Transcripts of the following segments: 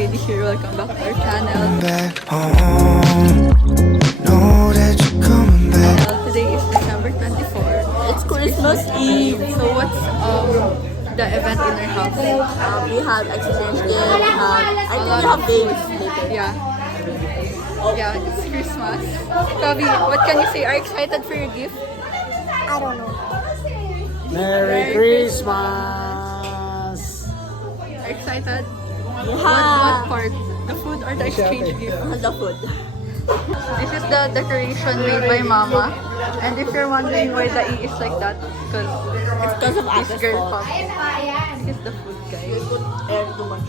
Katie here, welcome back to our channel. Back home, know that you're coming back. Today is December 24. It's Christmas Eve. So what's the event in our house? We have exchange gift. I think we have games later. Yeah. Yeah, it's Christmas. Kavi, what can you say? Are you excited for your gift? I don't know. Merry Christmas! Are you excited? Yeah. What part? The food or the exchange gift? The food. This is the decoration made by Mama. And if you're wondering why the E is like that, because Because of this Ate's girl fault. pop. This is the food, guys. Air too much.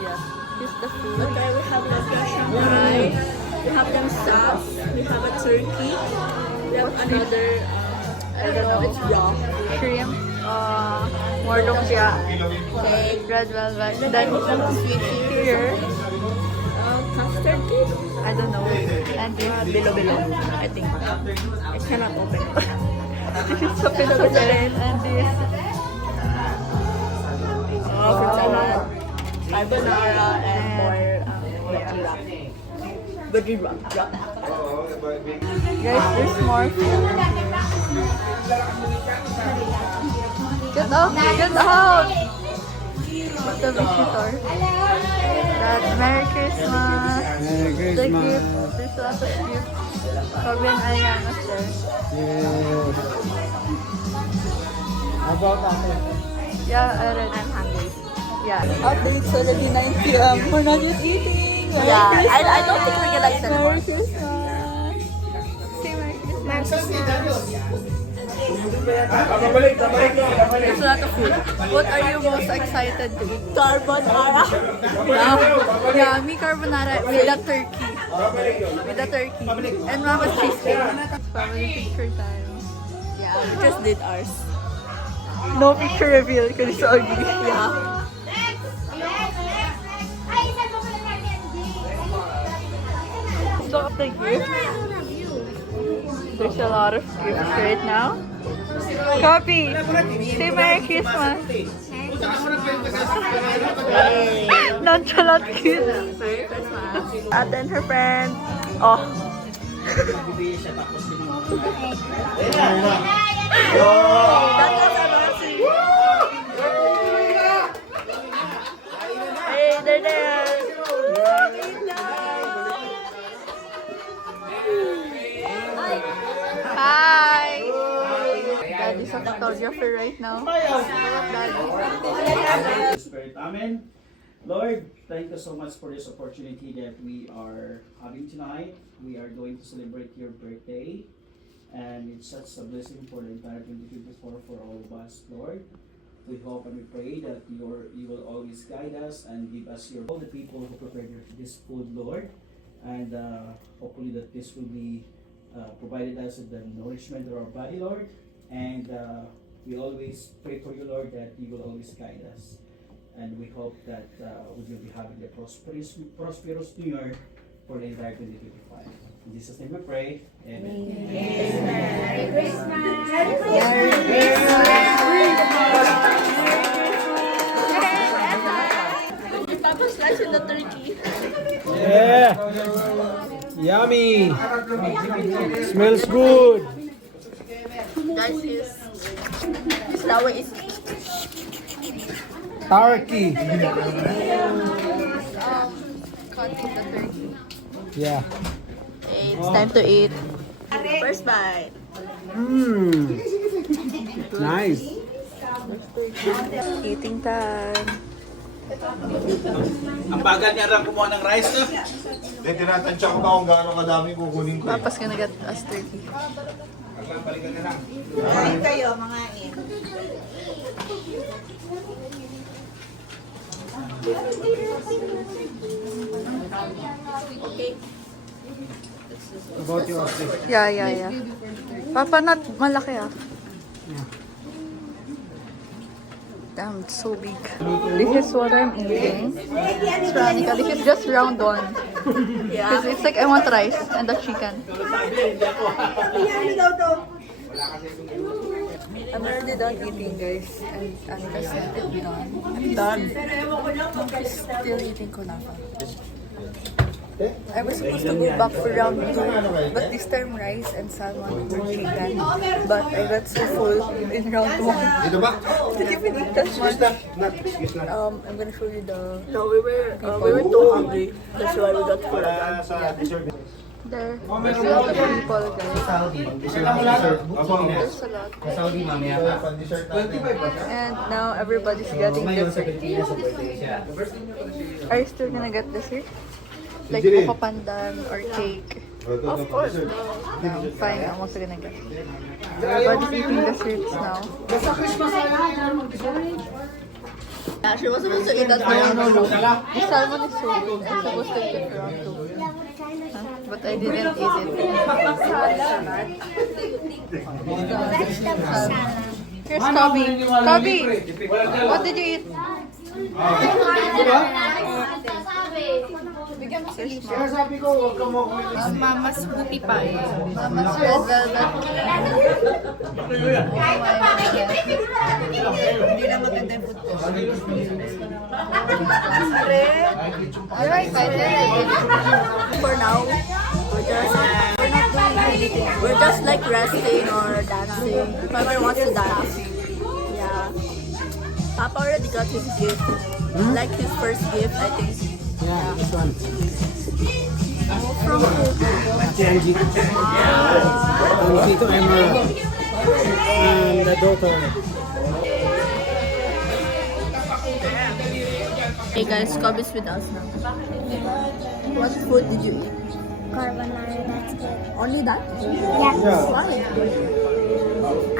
Yeah. This is the food. Okay, we have like Russian fries. We have them sauce. We have a turkey. We have another, I don't know, it's raw. Shrimp. More lumpia. Cake. Red velvet. Then Then we have sweet here, custard cake. I don't know. And this Bilo-bilo, I think. I cannot open it. this is sa pinagsasalin. And this, Fruit salad. Carbonara and boiled veggie wrap. Veggie wrap. guys, there's more food. Get out! Get out! What's the visitor? That's Merry Christmas! Merry The Christmas! gift. There's lots of gifts. Sabi and Ariana's there. Yes! How about ate? Yeah, I read. I'm hungry. Yeah. Updates already 9 p.m. We're not yet eating. Merry Yeah, Christmas. I don't think we're gonna eat anymore. Merry Christmas. Say Merry Christmas. There's a lot of food. What are you most excited to eat? Carbonara. Yeah, me carbonara with the turkey. With the turkey. And Mama's cheesecake. Family picture time. Yeah, we just did ours. No picture reveal because it's ugly. Yeah. Look at the gift. There's a lot of gifts right now. Copy. Say Merry Christmas. Nonchalant kid. Merry Christmas. Ate and her friend. Oh. That was amazing. Hey, they're there. Hi. Daddy's a photographer right now. Daddy. Spirit. Amen. Lord, thank you so much for this opportunity that we are having tonight. We are going to celebrate your birthday, and it's such a blessing for the entire 2024 for all of us, Lord. We hope and we pray that you will always guide us and give us all the people who prepared this food, Lord, and hopefully that this will be provided us with the nourishment of our body, Lord, and we always pray for you, Lord, that you will always guide us. And we hope that we will be having the prosperous New Year for the entire 2025. In Jesus' name we pray. Amen. Tapos slice the turkey. Yeah! Yummy! Smells good! Guys, his flour is Turkey! Cutting the turkey. Yeah. okay, It's time to eat. first bite. Mmm! Nice! Eating time. Ang bagal niya lang kumuha ng rice, no? Hindi, tinatansya ko ba kung gaano kadami kukunin ko eh. Papa's gonna get us turkey. Okay. About your ate? Yeah. Papa, not malaki ah. Damn, it's so big. This is what I'm eating. It's Veronica. This is just round one. Because it's like I want rice and the chicken. I'm already done eating, guys. And Anika's not yet done. I'm done. She's still eating kunafa. I was supposed to go back for round 2, but this time rice and salmon or chicken. But I got so full in round 1. Dito ba? Didn't even eat that much. Excuse na. I'm gonna show you the... No, we were too hungry. That's why we got full again. Sa dessert. There. There's a lot of people, guys. There's a lot. Saudi mamaya pa. Pan-dessert natin. And now everybody's getting dessert. Are you still gonna get dessert? Like buko pandan or cake? Of course. Fine, I'm also gonna get. Everybody's eating desserts now. Yeah, she was supposed to eat that. No. The salmon is so good. I'm supposed to eat it around 2. But I didn't eat it. Here's Kobe. Kobe! What did you eat? Bigyan mo si Kaya sabi ko, huwag ka mo Mama's buti pa eh. Mama's red velvet. Hindi na maganda yung food ko. Alright, For now, we're not doing anything. We're just like resting or dancing. Whoever wants to dance. Yeah. Papa already got his gift. Like his first gift, I think. Yeah, this one. From who? Genji. And Tito Emerald. And the daughter. Hey guys, Kobe's with us now. What food did you eat? Carbonara, that's good. Only that? Yeah. Why?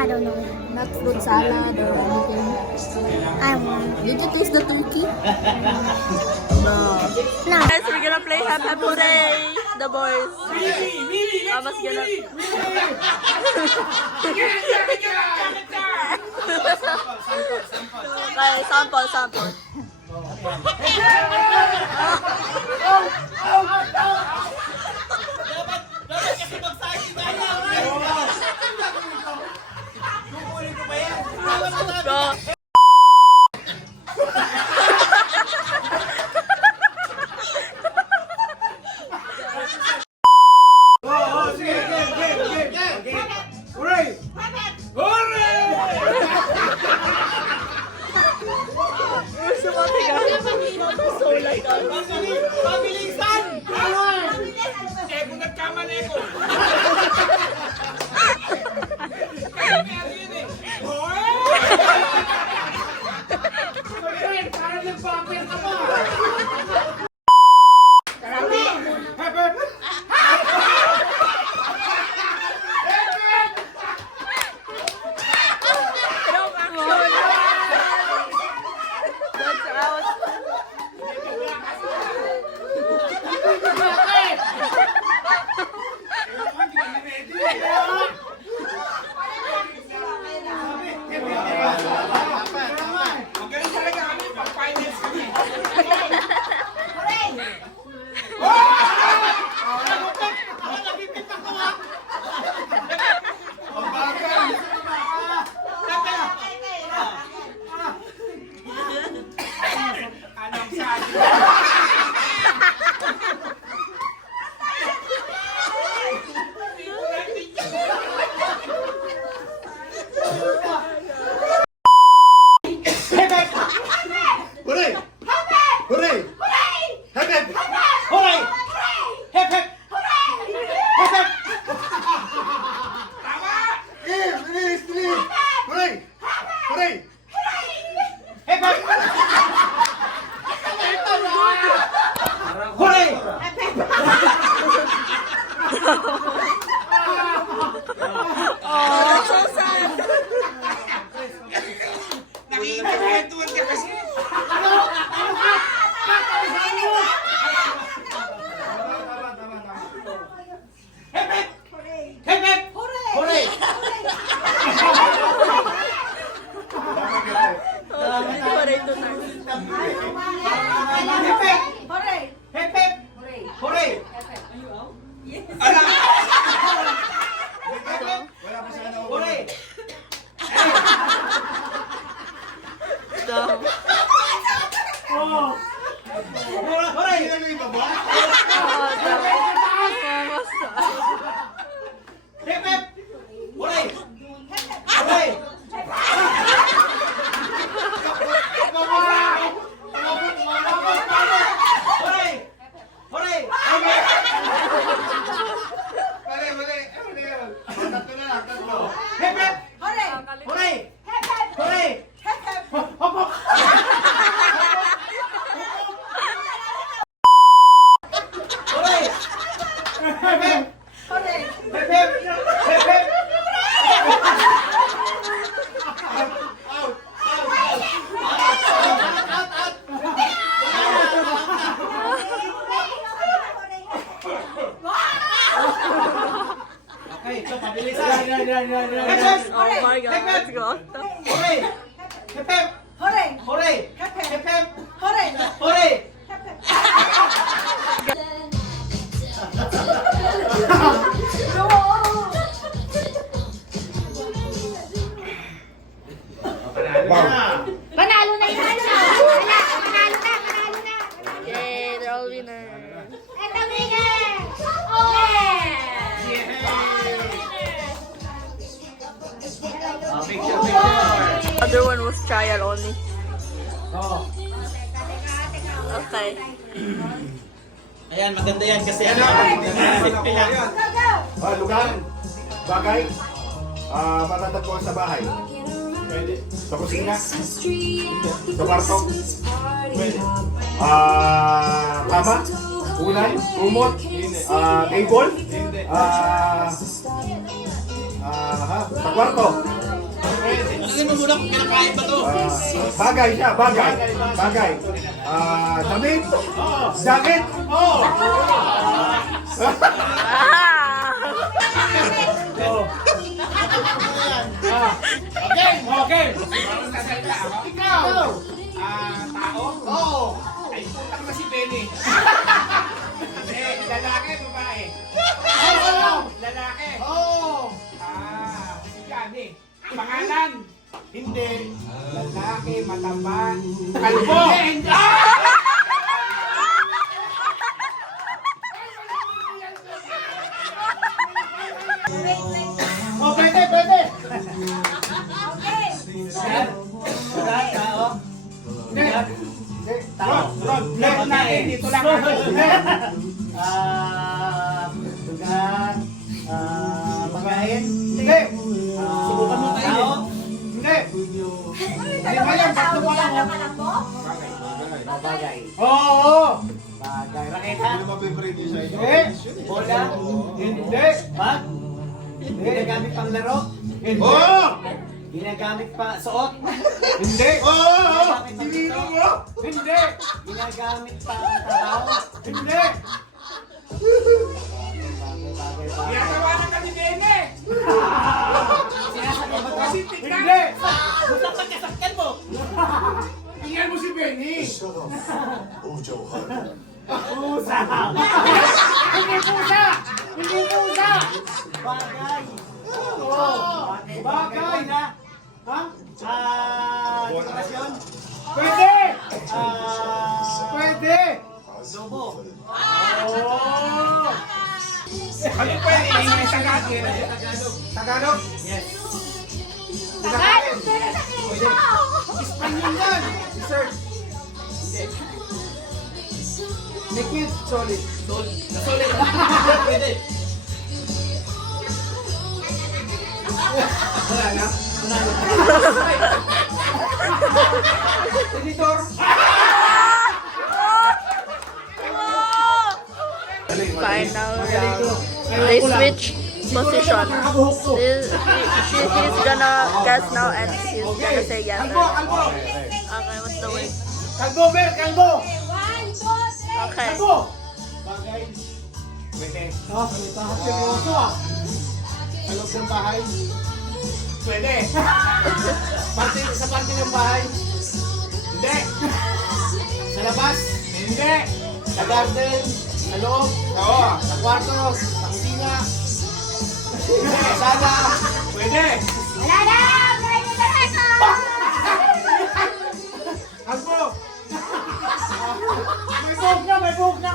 I don't know. Not fruit salad or anything? I won. Did you taste the turkey? No. No. Guys, we're gonna play Hep Hep Hooray! The boys. Mama's gonna... Okay, sample. Go. Hooray! So like us. Hooray! Hooray! Hep hep! Hooray! Hep hep! Hep hep! Bilis! Hooray! Hooray! Hep hep! Hooray! That's so sad. Hep hep! Hooray! Hooray to times. Hep hep! Hooray! Hep hep! Hooray! Hooray! ano yung baba? Hip hip! Hooray! Hooray! Hooray! Hooray! Mali, mali. Ano na yun? Tatlo na lang, tatlo. Hip hip! Hooray! Hooray! Hop hop! Hooray! Hip hip! Hip hip! Hip hip! Okay, so pabilisan. Oh my God, let's go. Hooray! Hip hip! Hooray! Hip hip! Hooray! Wow. Panalo na yan! Panalo na! Yay, they're all winners. Eto, Miguel! Okay! Picture. Other one was trial only. Oh. Okay. Ayan, maganda yan kasi ano, safety lang. Lugar, bagay, matatagpuan sa bahay. Pwede. Sa kusina. Sa kwarto. Pwede. Kama, unan, kumot, table, sa kwarto. Ano mo muna kung kinakain ba to? Bagay siya, bagay. Bagay. Damit, jacket. Okay! Ikaw! Tao? Oo. Ay, puta ka si Benny. Hindi, lalaki, babae. Oo! Lalaki. Oo! Si Johnny. Pangalan? Hindi. Lalaki, mataba. Kalbo! Hindi! Oh, pwede, pwede. Left na eh, dito lang ako. Lugar, pagkain. Hindi. Subukan mo tayo. Hindi. Hindi ba yan? Bakit mo lang? Bagay. Oo. Bagay. Raketa. Ano ba favorite niyo sa inyo? Hindi. Bola. Hindi. Bag. Ginagamit pang laro. Oo. Ginagamit pa suot. Hindi. Oo. Sinino mo? Hindi. Ginagamit pa trabaho. Hindi. Bagay. Ginagawa ka ni Benny. Sinasabi ba ito? Hindi. Usap pa kasakyan mo. Tingnan mo si Benny. Pusa. Hindi pusa! Hindi pusa! Bagay. Bagay. na. Ha? Dekorasyon. Pwede. Pwede. Lobo. Oo. Ano pwede? Ingay Tagalog. Tagalog. Yes. Tagalog. Espanyol yan. Research. Liquid, solid. Solid. Pwede. Wala na. Editor. Final round. They switch position. He's gonna guess now and he's gonna say yes. Kalbo, kalbo. Okay, what's the word? Kalbo, Ber, kalbo. Okay. Kalbo. Bagay. Pwede. Seryoso ah. Sa loob ng bahay. Pwede. Sa parte ng bahay. Hindi. Sa labas. Hindi. Sa garden. Sa loob. Oo. Sa kwarto. Sa kusina. Hindi. Sa sala. Pwede. Wala na! Pwede na ito! Kalbo. May buhok na, may buhok na.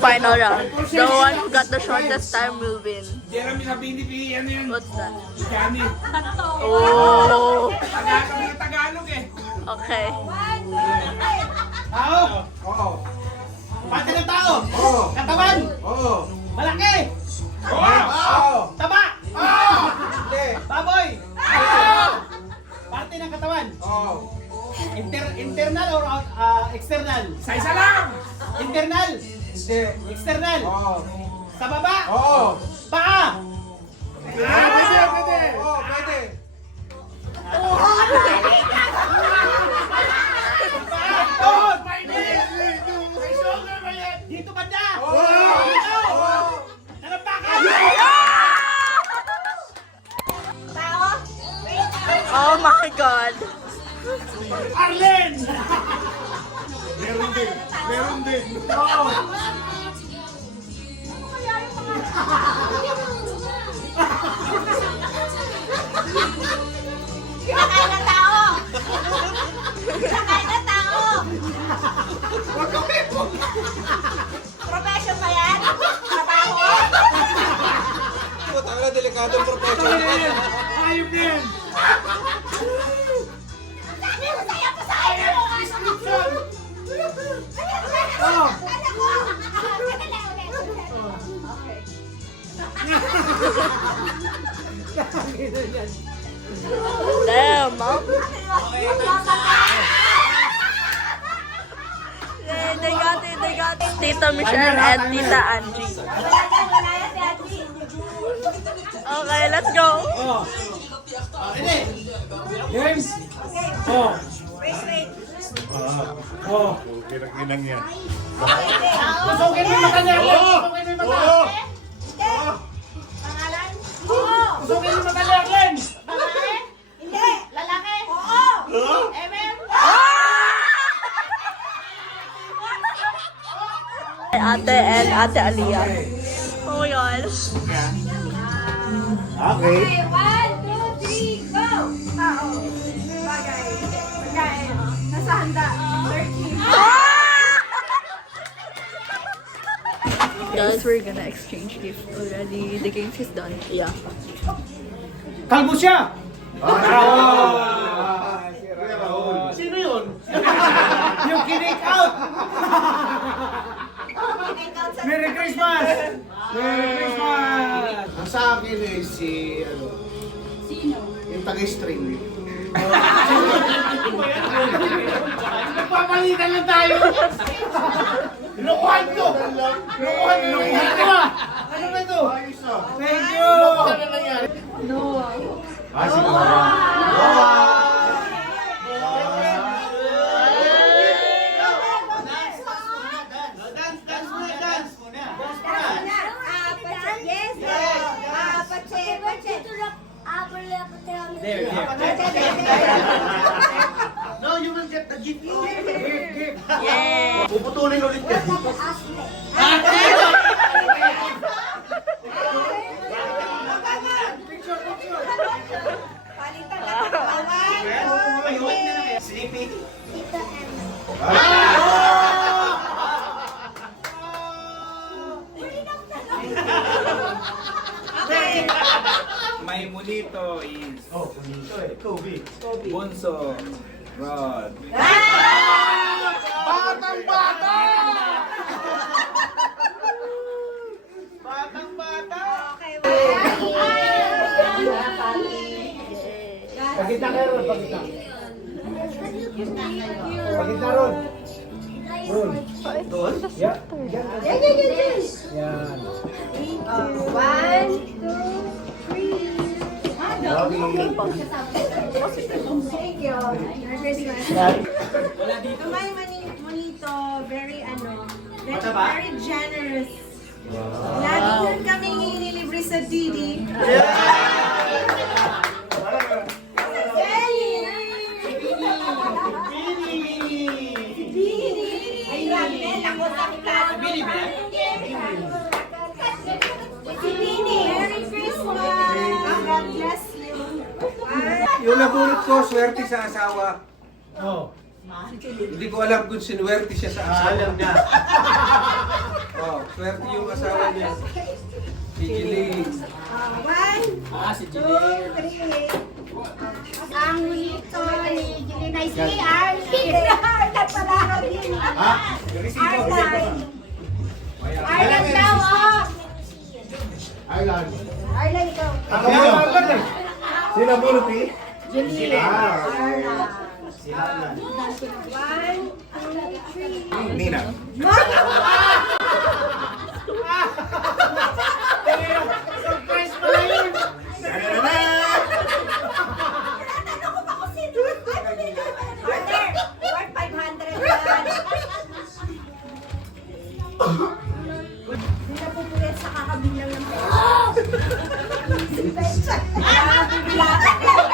final round. The one who got the shortest time will win. Jeremy sabihin ni ano yan? What's that? Johnny. Oh! Tagalog eh. Okay. Tao? Oo. Parte ng tao? Oo. Katawan? Oo. Malaki? Oo. Taba? Oo. Hindi. Baboy? Oo. Parte ng katawan? Oo. Internal or external? Isa lang! Internal? Hindi. External? Oo. Sa baba? Oo. Paa? Pwede, pwede. Oo, pwede. Tuhod! May shoulder ba yan? Dito banda? Oo! Dito! Nalampakan! Oh my God! Arlen! Meron din. Meron din. Oo! Sakay na tao! Sakay na tao! Profession ba yan? Trabaho? Tanga na, delikadong professional. Ayop na yan! Sabi ko sa'yo, pasahin mo! Oo! Damn, Mom. They got it, they got it. Tita Michelle and Tita Angie. Okay, let's go. Oh. Ready? James? Oh. Oh. Kinang yan. Pasukin mo yung mata niya! Pasukin mo yung mata! Pangalan? Oo! Pasukin mo yung mata niya, Glenn! Babae? Hindi! Lalaki? Oo! Emer? Ate and Ate Aliyah. Oh my God. Okay. Okay, 1, 2, 3, go! Tao. Bagay. Pagkain. Nasa handa. 13. Guys, we're gonna exchange gift already. The game is done. Yeah. Kalbo siya! Sino yun? Yung kinik out! Merry Christmas! Merry Christmas! Ang sa akin eh, si, ano, sino? Yung taga-string. Nagpapalitan lang tayo! Lokohan ko! Lokohan ko ah! Ano ba ito? Thank you! Ano nangyari? Ah, si Noah. No, you will get the gift. Yay! Puputulin ulit ka. Sleepy. My monito is Kobe. Bunso Rod. Batang bata! Batang bata! Pagkita kayo ron, pagkita. Pagkita ron. Ron. Doon? Yeah. Yan. 1, 2, 3. Thank you. Merry Christmas. My monito, very very generous. Lagi nun kami nililibre sa Didi. Ay, grabe, lakot ang plato. Bini ba? Merry Christmas! God bless you. Yung nabunot ko, swerte sa asawa. Oh. Hindi ko alam kung sinuwerte siya sa asawa. Alam niya. Oh, swerte yung asawa niya. Si Jiling. Si 2, 3. Ang nito ni Gilin ay si Arlene. Arlene pala. Arlene. Arlene daw, oh. Island. Arlene ikaw. Ako mo lang. Sino mo, Rupi? Gilin. Arlene. 1, 2, 3. Nina. Surprise pala yun! Ano ko pa kung sino? Ano binigay mo? Brother, worth 500 yan. Hindi na pupulit sa kakabilang ng pera. Bibilatan lang.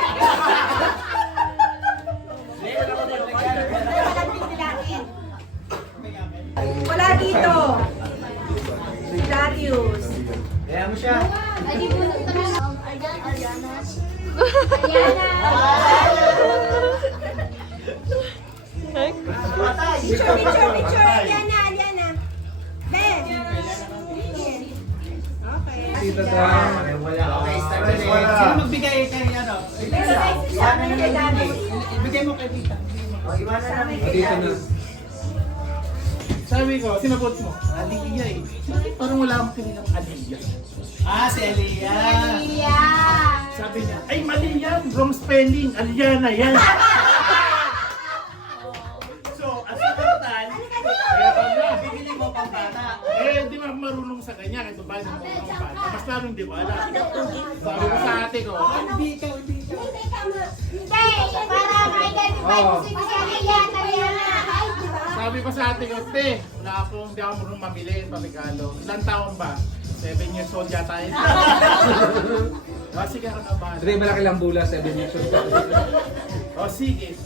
Walang bibilangin. Wala dito. Si Darius. Kaya mo siya. Picture. Aliana. Ben. Okay. Okay, start na Wala. Sino magbigay kay ano? Sama na kay Darius. Ibigay mo kay Tita. Dito na. Sabi ko, sinabot mo, Aliyah eh. Parang wala akong pinilang Aliyah. Si Aliyah. Yeah. Sabi niya, ay mali yan, wrong spelling, Aliyah na yan. So, as a total, Bibili mo pang bata. di ba marunong sa kanya, kahit ba ng mga bata, mas lalong di wala. Sabi ko sa ate ko, Hindi, para ma-identify mo si Aliana. sabi ko sa ate ko, te, hindi ako marunong mamili ng regalo. Ilang taon ba? 7 years old yata yun. Sige ako na ba? Dre, malaki lang bula, 7 years old. O sige.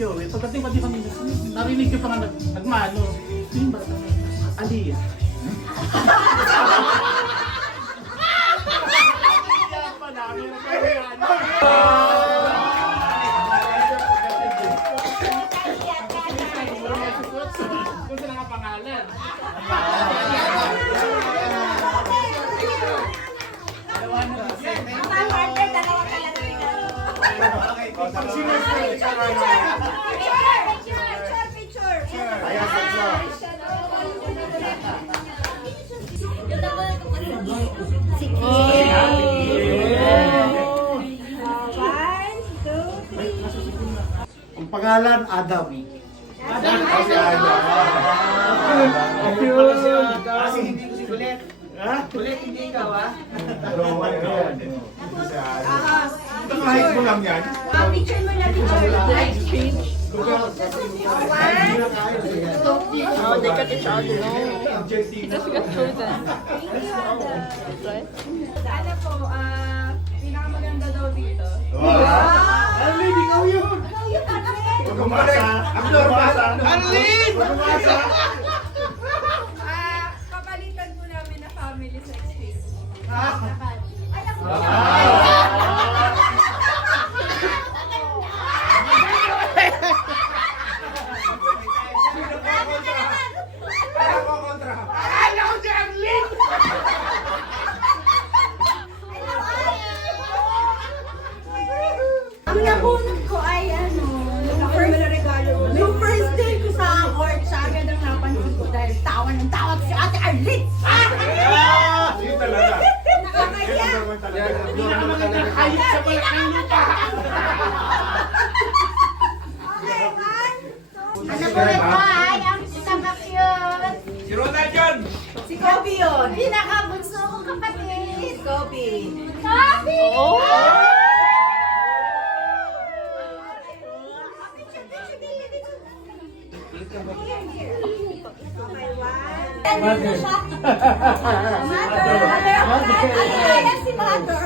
Yo, pagdating pa di kami, narinig ko pa nga nagmano. Sino ba? Aliyah. Aliyah pala, meron pa yan. Kung sila nga pangalan. Ang pangalan, Adam. Kasi hindi ko si Kulit. Ha? Kulit, hindi ikaw ah. Pero ano yan? Kahit mo lang yan. Picture mo na, picture. Oh, they got each other. No. He just got chosen. Right? Ano po, pinakamaganda daw dito. Arlene, ikaw yun! Huwag umasa! Arlene! Huwag umasa! Kapalitan po namin na family sex tape. Ang nabunot ko ay yung first day ko sa court, siya agad ang napansin ko dahil tawa ng tawa si Ate Arlene. Yun talaga. Nakakaya. Yun talaga. Hindi na kami nakakayot sa malaking lupa. Okay, one. Ang nabunot ko ay ang tabak yun. Si Ronald yun! Si Kobe yun. Pinakabunso kong kapatid. Kobe. Kobe! Oh! Mother. Si Mother.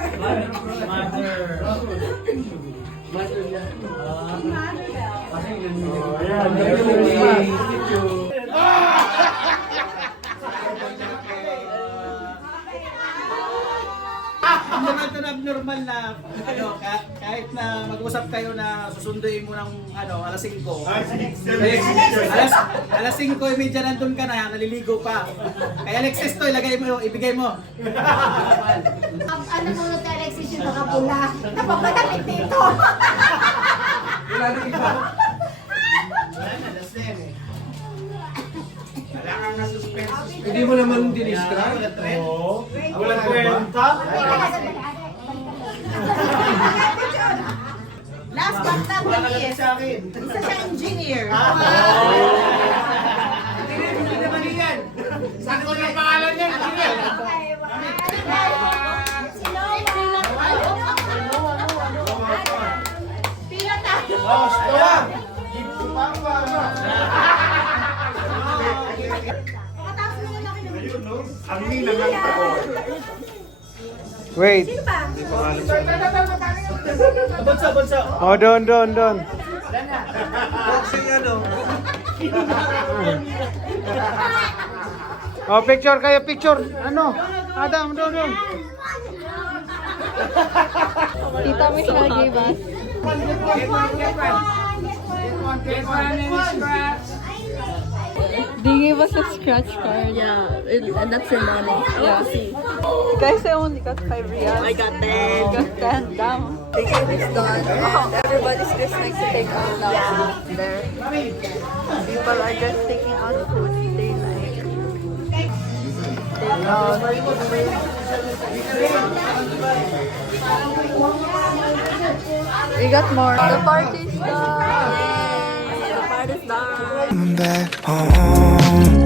Hindi naman ito na abnormal na, ano, kahit na mag-usap kayo na susunduin mo ng, ano, alas 5. Alas 5:30 nandun ka na, naliligo pa. Kaya Alexis to, ibigay mo. Ano mo na Alexis yung nakapula? Napapagalit dito. Wala na iba. Hindi mo naman diniscribe. Oo. Walang kwenta. Last but not the least, isa siya engineer. Hindi naman yan. Saan ko na pangalan niya? Pila tayo. Oh, stop! Give to Papa. Makatapos na lang namin. Ayun, no? Ang nilang ako. Wait. Bunso. Oh, doon. Boxing ano. Oh, picture kayo, picture. Ano? Adam, doon. Tita Michelle gave us. They gave us a scratch card. Yeah, and that's your money. Yeah. Guys, I only got 5 reals. I got I 10. got 10 down. The game is done. And everybody's just like to take out now. Yeah, there. People are just taking out food they like. Take out. We got more. The party's done. Yay, the party's done. Coming back home.